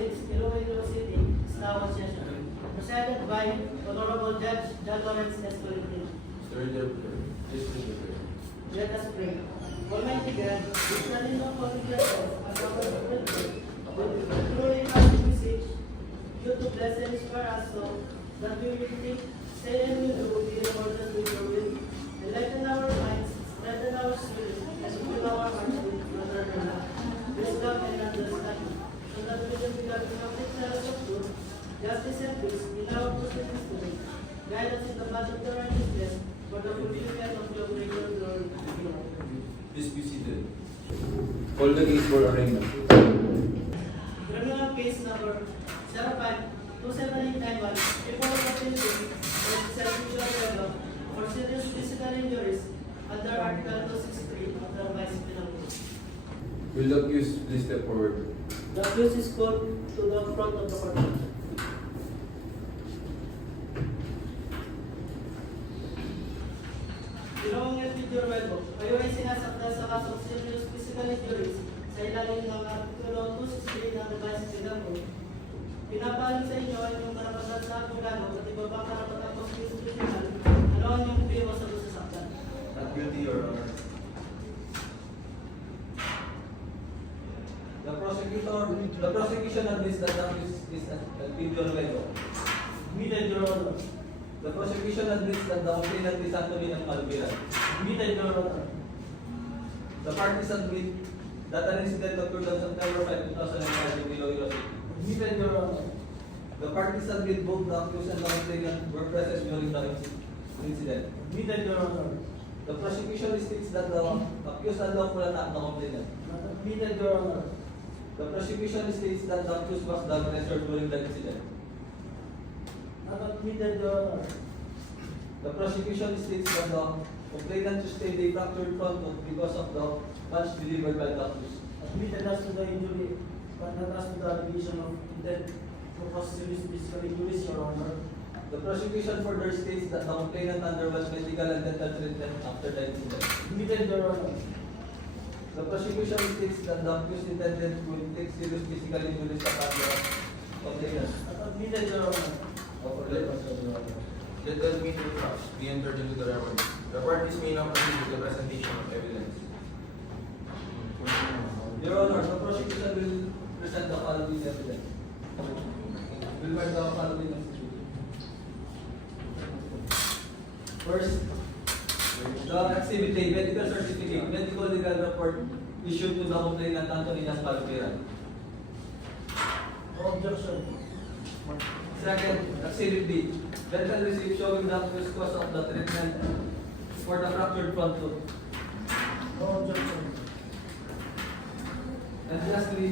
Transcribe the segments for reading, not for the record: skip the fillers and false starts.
6, Iloilo City, is now in session. Presided by Honorable Judge John Lawrence Escalante. Mr. Interpreter, please read the prayer. Let us pray. Almighty God, which nothing of holy yourself and our with truly and beseech you to bless and inspire us so that we will think, say and will do in accordance with your will. Enlighten our minds, strengthen our spirit, and fill our hearts with your love, wisdom and understanding, so that we will become complete sellers of truth, justice and peace in our pursuit today. Guide us in the path of the righteousness, for the fulfillment of your greater glory. Please be seated. Call the case for arraignment. Criminal case number 05-27891, before the Philippines, execution level for serious physical injuries under Article 263 of the Revised Penal Code. Will the accused please step forward? The accused is called to the front of the court. Ginoong Elpidio Ruedo, kayo ay sinasakta sa kasong serious physical injuries sa ilalim ng Artikulo 263 ng Revised Penal Code. Pinapahalin sa inyo ay yung karapatan sa abogado at iba pang karapatan konstitusyonal. Ano ang inyong biro sa sasaktan? Not guilty, Your Honor. The prosecution admits that the accused is Elpidio Ruedo. Admitted, Your Honor. The prosecution admits that the complainant is Antonino Malviran. Admitted, Your Honor. The parties admit that an incident occurred on September 5, 2005 in Iloilo City. Admitted, Your Honor. The parties admit both the accused and the complainant were present during the incident. Admitted, Your Honor. The prosecution states that the accused unlawfully attacked the complainant. Admitted, Your Honor. The prosecution states that the accused was the aggressor during the incident. Admitted, Your Honor. The prosecution states that the complainant sustained a fractured frontal because of the punch delivered by the accused. Admitted as to the injury, but not as to the allegation of intent to cause serious physical injuries, Your Honor. The prosecution further states that the complainant underwent medical and dental treatment after the incident. Admitted, Your Honor. The prosecution states that the accused intended to inflict serious physical injuries upon the complainant. Admitted, Your Honor. Let the admitted facts be entered into the record. The parties may now proceed with the presentation of evidence. Your Honor, the prosecution will present the following evidence. Will present the following evidence. First, the exhibit A, medical certificate, medical legal report issued to the complainant Antoninas Palpiran. Objection. Second, exhibit B, dental receipt showing the accused cause of the treatment for the fractured front tooth. No objection. And lastly,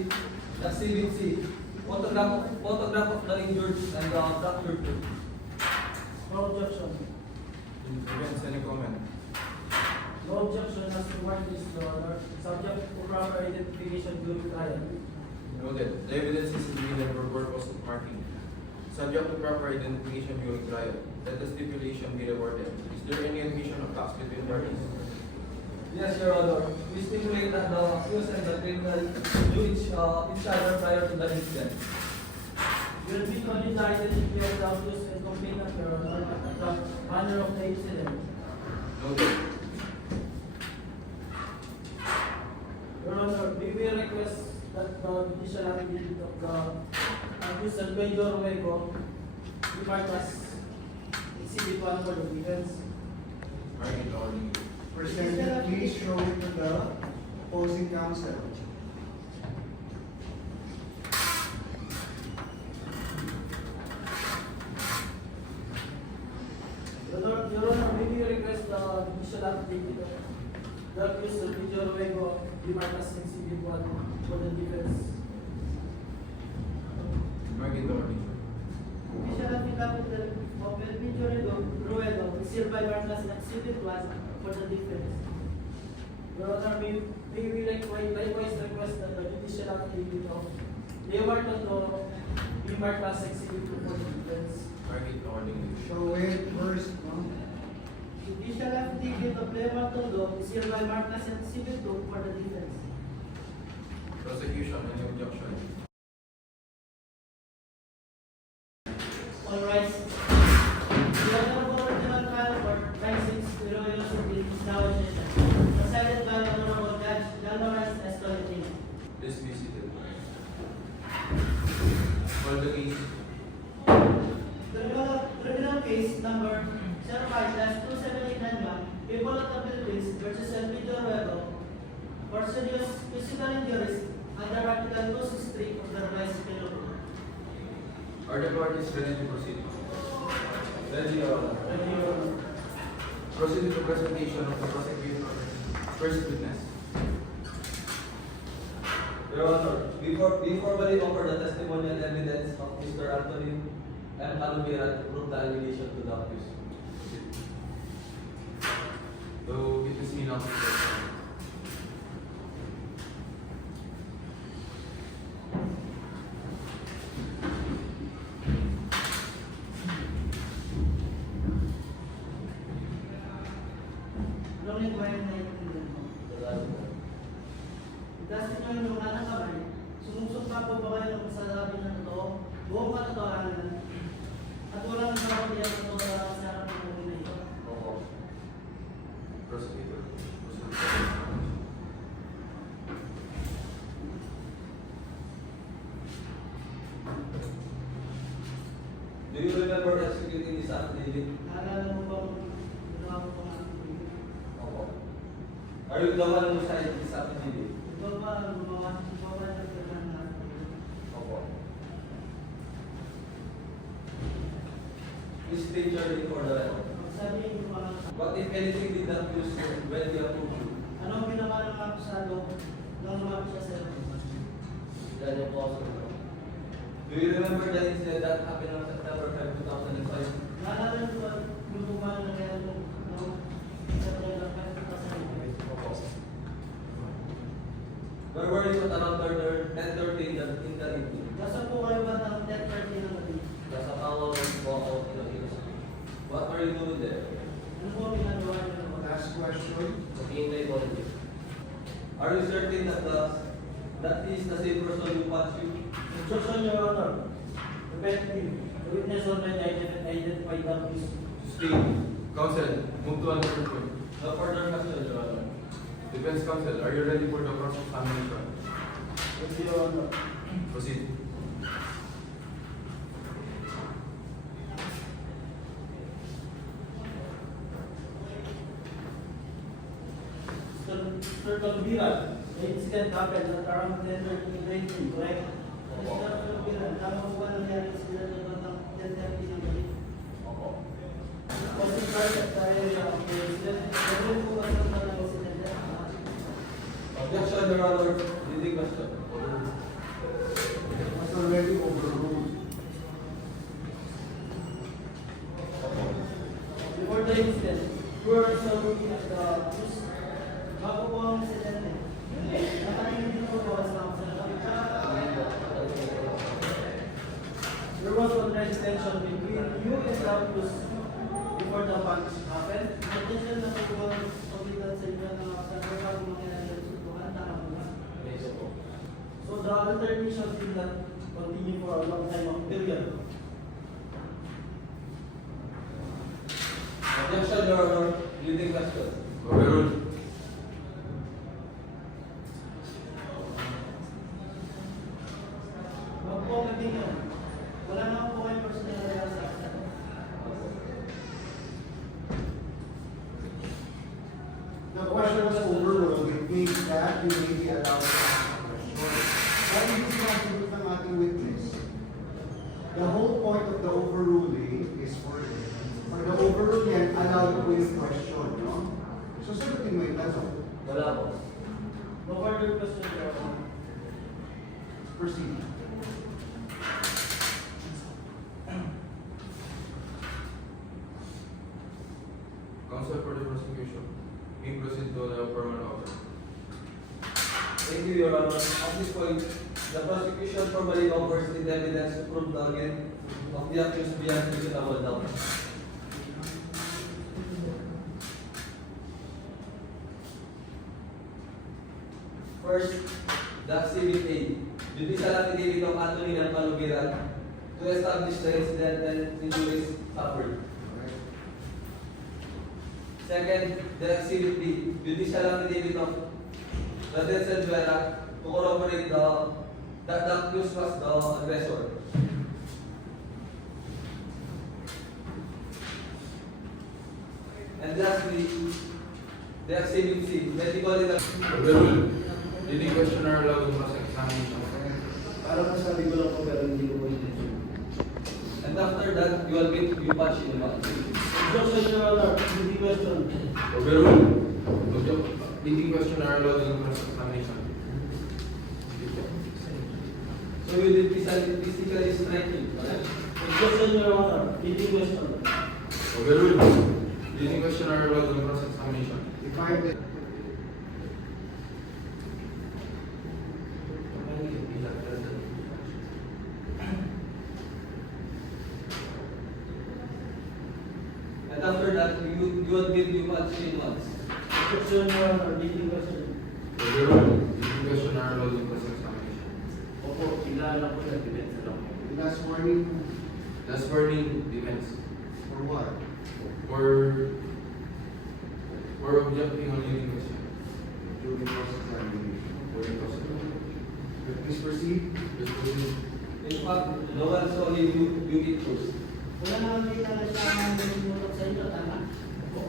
exhibit C, photograph of the injured and the fractured tooth. No objection. Against any comment? No objection as to what is, Your Honor, subject to proper identification during trial. Noted. The evidence is submitted for purpose of marking. Subject to proper identification during trial. Let the stipulation be rewarded. Is there any admission of facts between parties? Yes, Your Honor. We stipulate that the accused and the criminal knew each other prior to the incident. Will be only the identity of the accused and complainant, Your Honor, at the manner of the incident. Noted. Your Honor, we will request that the judicial affidavit of the accused Elpidio Ruedo be marked as exhibit 1 for the defense. Marking accordingly. President, please show it to the opposing counsel. Your Honor, we will request the judicial affidavit of the accused Elpidio Ruedo be marked as exhibit 1 for the defense. Marking accordingly. Judicial affidavit of Elpidio Ruedo is hereby marked as exhibit 1 for the defense. Your Honor, we will likewise request that the judicial affidavit of Leo Martondo be marked as exhibit 2 for the defense. Marking accordingly. Show it first, no? Judicial affidavit of Leo Martondo is hereby marked as exhibit 2 for the defense. Prosecution, any objection? Call the case. Criminal case number 05-2789, people of the Philippines versus Elpidio Ruedo for serious physical injuries under Article 263 of the revised penal code. Are the parties ready to proceed? Ready, Your Honor. Proceed to presentation of the prosecutor. First witness. Your Honor, we formally offer the testimonial evidence of Mr. Anthony M. Calumira to prove the allegation to the accused. So, witness me now. Anong lingwahe na itindihan mo? Testimony ng unang kamay, sumusumpa po ba kayo ng masasabi ng totoo, buong katotohanan, at walang nasabi ang totoo sa harap ng mga na ito? Oo. Prosecutor. Proceed. Do you remember executing this affidavit? Naalala mo ba kung ginawa ko ang aking Oo. Are you the one who signed this affidavit? Ito ba ang gumawa ng pirmahan na Opo. Please state your name for the record. sabi yung mga What if anything did not use when they approved you? anong ginawa ng mga akusado nang lumapit siya sa iyo? Yan yung cause of the law. Do you remember the incident that happened on September 5, 2005? Naalala mo ba yung gumawa ng kaya nung sa kanya Opo. Where were you at around 10:30 in the evening? Nasa po kayo ba ng 10:30 ng gabi? Nasa Pawang walk out in the hills. What were you doing there? Ano po ang ginagawa niyo ng mga Last question. Maghihintay ko ulit. Are you certain that he is the same person who punched you? Instruction, Your Honor. Effective. The witness already identified the accused. Stay. Counsel, move to another point. No further question, Your Honor. Defense counsel, are you ready for the cross-examination? Yes, Your Honor. Proceed. Mr. Calvira, the incident happened at around 10:30 correct? Mr. Calvira, tama po ba nangyari sila ng 10:30 ng gabi? Opo. Was it right at the area of the incident? Gawin po ba sa mga incident? Objection, Your Honor. Leading question. Was already overruled. Before the incident, we were so looking at the news. Bago po ang incident eh. Nakatingin din po ba sa There was already tension between you and the accused before the punch happened. Attention na po ba pagitan sa inyo ng observer bago mangyari ang suntukan? Tama po ba? Yes, po. So the alternation did not continue for a long time of period. Objection, Your Honor. Leading question. Overruled. Huwag po ang opinion. Wala naman po kayong personal na sa akin. The question was overruled. It means that you may be allowed to ask a question. Why hindi sinasagot ng ating witness? The whole point of the overruling is for the overruling allowed po yung question, no? So sagutin mo yung tanong. Wala po. No further question, Your Honor. Proceed. Counsel for the prosecution. May proceed to the formal order. Thank you, Your Honor. At this point, the prosecution formally offers the evidence to prove the guilt of the accused beyond reasonable doubt. First, the exhibit A. Judicial affidavit of Anthony N. Calumira to establish the incident and injuries suffered. Second, the exhibit B. Judicial affidavit of Denzel Vera to corroborate that the accused was the aggressor. And lastly, the exhibit C, medical evaluation. Overruled. Did the questioner allow the cross-examination? Parang masabi ko lang po pero hindi ko po intention. And after that, you will get you punch in the mouth. Objection, Your Honor. Hindi question. Overruled. Did the questioner allow the cross-examination? So you did physically strike him, correct? Objection, Your Honor. Hindi question. Overruled. Did the questioner allow the cross-examination? If I may, And after that, you will get you punch in once. Objection, Your Honor. Hindi question. Overruled. Did the questioner allow the cross-examination? Opo, kilala ko na depensa lang. last warning Last warning, defense. for what? For objecting on leading question. During cross-examination. For the question. Please proceed. Just proceed. In fact, no one saw him, you get first. Wala naman kita na siya ang nagsimulat sa inyo, tama? Opo.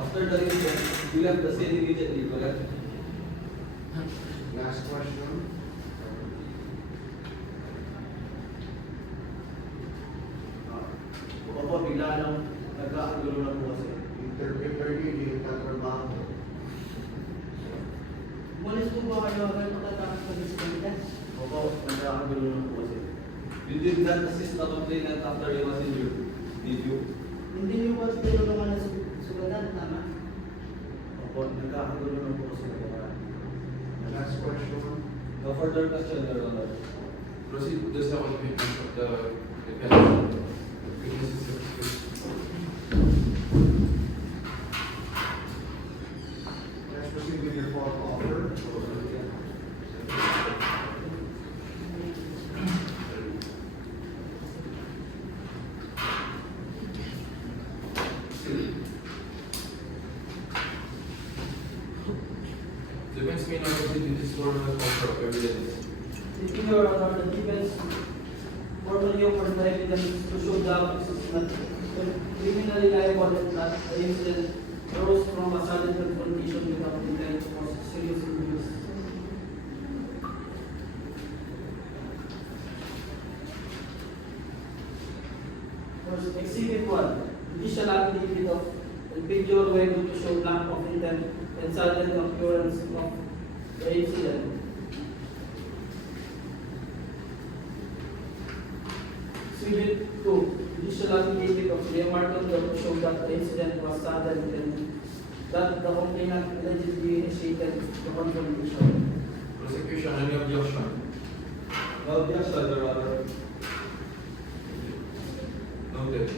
After the incident, you left the scene immediately, correct? Last question. Opo, bigla lang nagkakagulo na po kasi. Interpreter niyo, hindi nagtatrabaho. Umalis po ba kayo agad pagkatapos mag-disabilitas? Opo, nagkakagulo na po kasi. You did not assist the complainant after he was injured, did you? Hindi niyo ba tinulungan na sugatan, tama? Opo, nagkakagulo na po kasi. Last question. No further question, Your Honor. Proceed to the second witness of the defense. Witness is excused. Let's proceed with your fourth offer. Defense may now proceed with this formal offer of evidence. Sitting Your Honor, the defense formally offered the evidence to show the not criminally liable that the incident arose from a sudden confrontation without intent to cause serious injuries. First, Exhibit 1, judicial affidavit of Elpidio Ruego to show lack of intent and sudden occurrence of the incident. Exhibit 2, judicial affidavit of Leo Martin to show that the incident was sudden and that the complainant allegedly initiated the confrontation. Prosecution, any objection? No objection, Your Honor. Noted.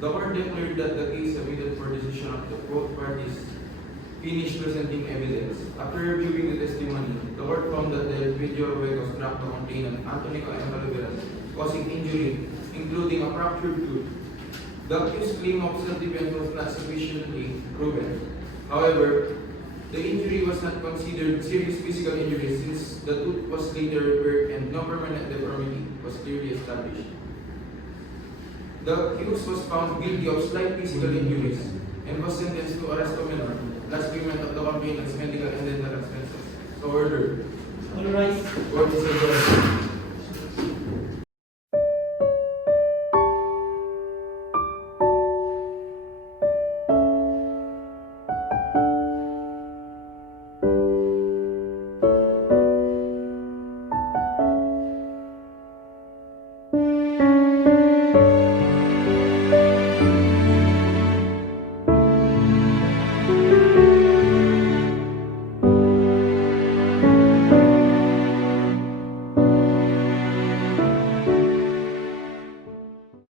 The court declared that the case submitted for decision of the both parties finished presenting evidence. After reviewing the testimony, the court found that the video was struck the complainant, Anthony M. Oliveras, causing injury, including a fractured tooth. The accused's claim of self-defense was not sufficiently proven. However, the injury was not considered serious physical injury since the tooth was later repaired and no permanent deformity was clearly established. The accused was found guilty of slight physical injuries and was sentenced to arrest of minor, last payment of the complainant's medical and dental expenses. So ordered. All rise. Court is adjourned.